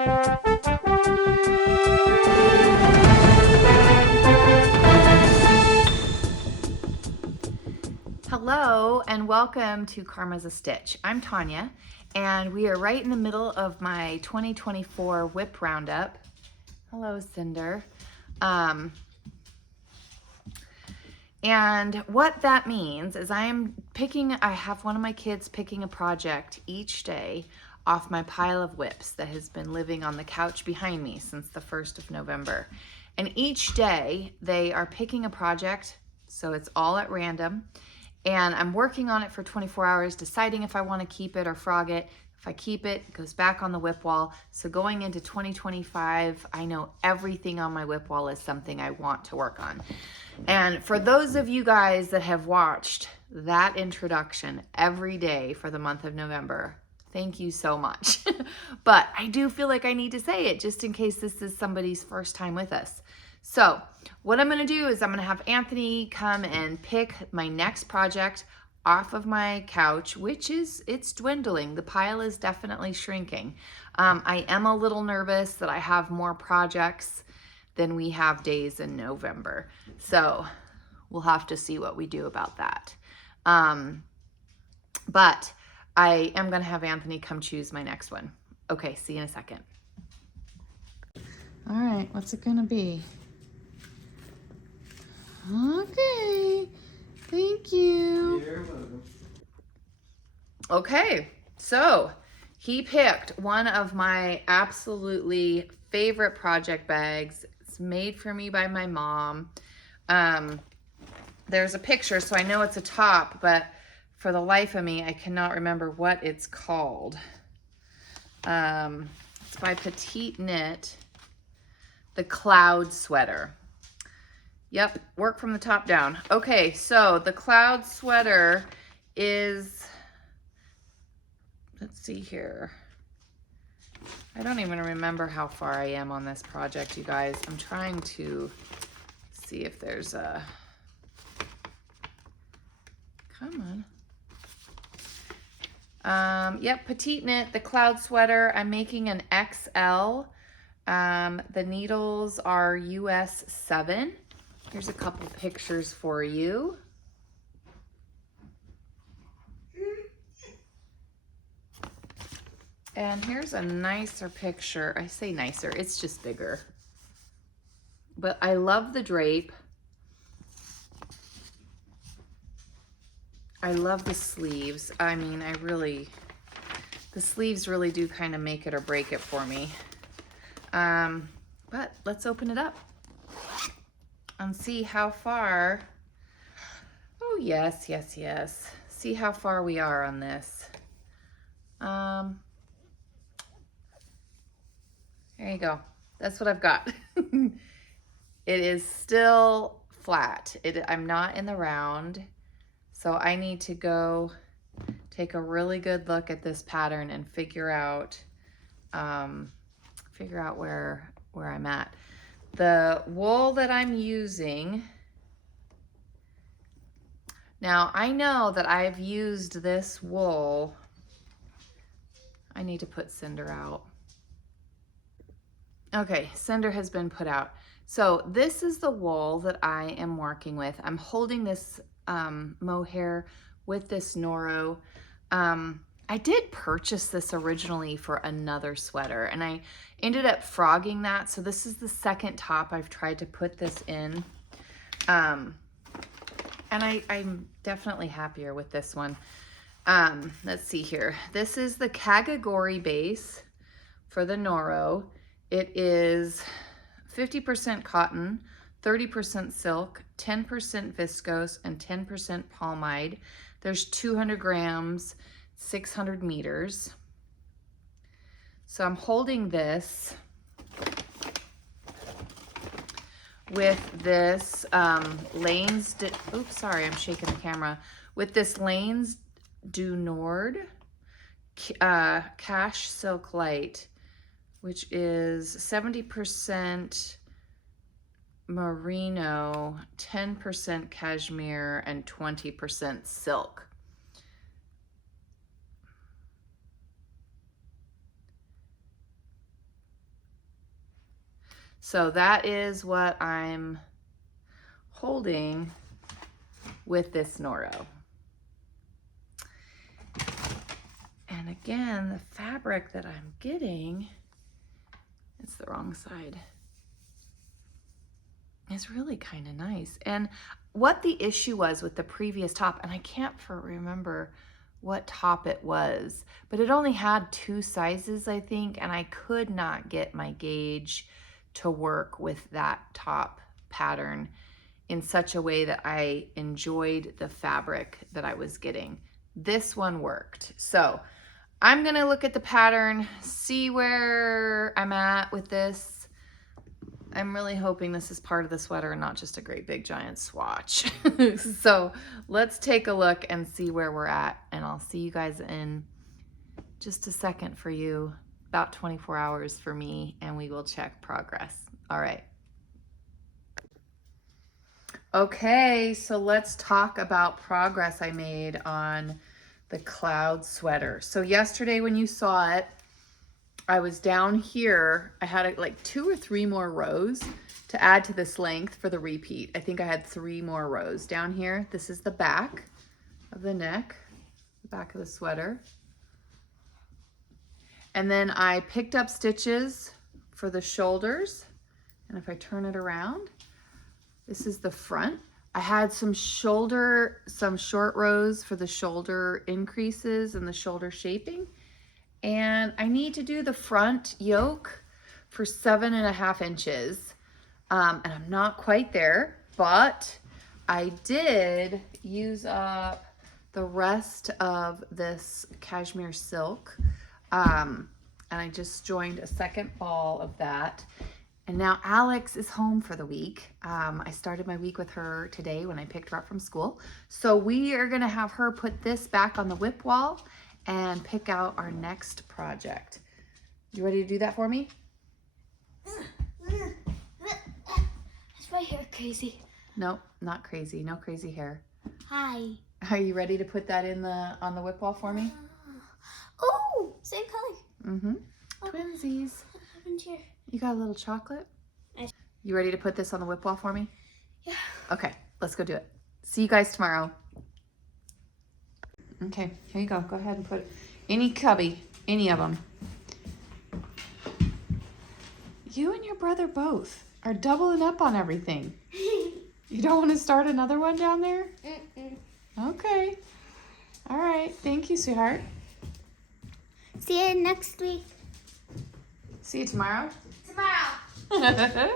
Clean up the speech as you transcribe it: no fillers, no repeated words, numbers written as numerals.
Hello and welcome to Karma's a Stitch. I'm Tonya and we are right in the middle of my 2024 WIP Roundup. Hello, Cinder. And what that means is I have one of my kids picking a project each day off my pile of WIPs that has been living on the couch behind me since the 1st of November. And each day they are picking a project, so it's all at random. And I'm working on it for 24 hours, deciding if I want to keep it or frog it. If I keep it, it goes back on the WIP wall. So going into 2025, I know everything on my WIP wall is something I want to work on. And for those of you guys that have watched that introduction every day for the month of November, thank you so much. But I do feel like I need to say it just in case this is somebody's first time with us. So what I'm going to do is I'm going to have Anthony come and pick my next project off of my couch, it's dwindling. The pile is definitely shrinking. I am a little nervous that I have more projects than we have days in November. So we'll have to see what we do about that. But I am going to have Anthony come choose my next one. Okay, see you in a second. All right, what's it going to be? Okay, thank you. You're welcome. Okay, so he picked one of my absolutely favorite project bags. It's made for me by my mom. There's a picture, so I know it's a top, but for the life of me, I cannot remember what it's called. It's by Petite Knit, the Cloud Sweater. Yep, work from the top down. Okay, so the Cloud Sweater is, let's see here. I don't even remember how far I am on this project, you guys. I'm trying to see if there's a, come on. Yep, Petite Knit, the Cloud Sweater. I'm making an XL. The needles are US 7. Here's a couple pictures for you. And here's a nicer picture. I say nicer, it's just bigger. But I love the drape. I love the sleeves. I mean, the sleeves really do kind of make it or break it for me. But let's open it up and see how far, oh yes, yes, yes. See how far we are on this. There you go. That's what I've got. It is still flat. I'm not in the round. So I need to go take a really good look at this pattern and figure out where I'm at. The wool that I'm using, now I know that I've used this wool. I need to put Cinder out. Okay, Cinder has been put out. So this is the wool that I am working with. I'm holding this mohair with this Noro. I did purchase this originally for another sweater and I ended up frogging that. So this is the second top I've tried to put this in. And I'm definitely happier with this one. Let's see here. This is the Kagagori base for the Noro. It is 50% cotton, 30% silk, 10% viscose, and 10% palmide. There's 200 grams, 600 meters. So I'm holding this with this Lane's, oops, sorry, I'm shaking the camera. With this Lane's Du Nord Cash Silk Light, which is 70% merino, 10% cashmere, and 20% silk. So that is what I'm holding with this Noro. And again, the fabric that I'm getting, it's the wrong side, is really kind of nice. And what the issue was with the previous top, and I can't remember what top it was, but it only had 2 sizes, I think, and I could not get my gauge to work with that top pattern in such a way that I enjoyed the fabric that I was getting. This one worked. So I'm gonna look at the pattern, see where I'm at with this. I'm really hoping this is part of the sweater and not just a great big giant swatch. So let's take a look and see where we're at, and I'll see you guys in just a second for you, about 24 hours for me, and we will check progress. All right. Okay, so let's talk about progress I made on the cloud sweater. So yesterday when you saw it, I was down here. I had like 2 or 3 more rows to add to this length for the repeat. I think I had 3 more rows down here. This is the back of the neck, the back of the sweater. And then I picked up stitches for the shoulders. And if I turn it around, this is the front. I had some short rows for the shoulder increases and the shoulder shaping. And I need to do the front yoke for 7.5 inches. And I'm not quite there, but I did use up the rest of this cashmere silk. And I just joined a second ball of that. And now Alex is home for the week. I started my week with her today when I picked her up from school. So we are gonna have her put this back on the WIP wall and pick out our next project. You ready to do that for me? Is my hair crazy? No, not crazy. No crazy hair. Hi. Are you ready to put that on the WIP wall for me? Oh, same color. Mm-hmm. Twinsies. What happened here? You got a little chocolate? You ready to put this on the WIP wall for me? Yeah. Okay, let's go do it. See you guys tomorrow. Okay, here you go. Go ahead and put any cubby, any of them. You and your brother both are doubling up on everything. You don't want to start another one down there? Okay. All right. Thank you, sweetheart. See you next week. See you tomorrow. Tomorrow.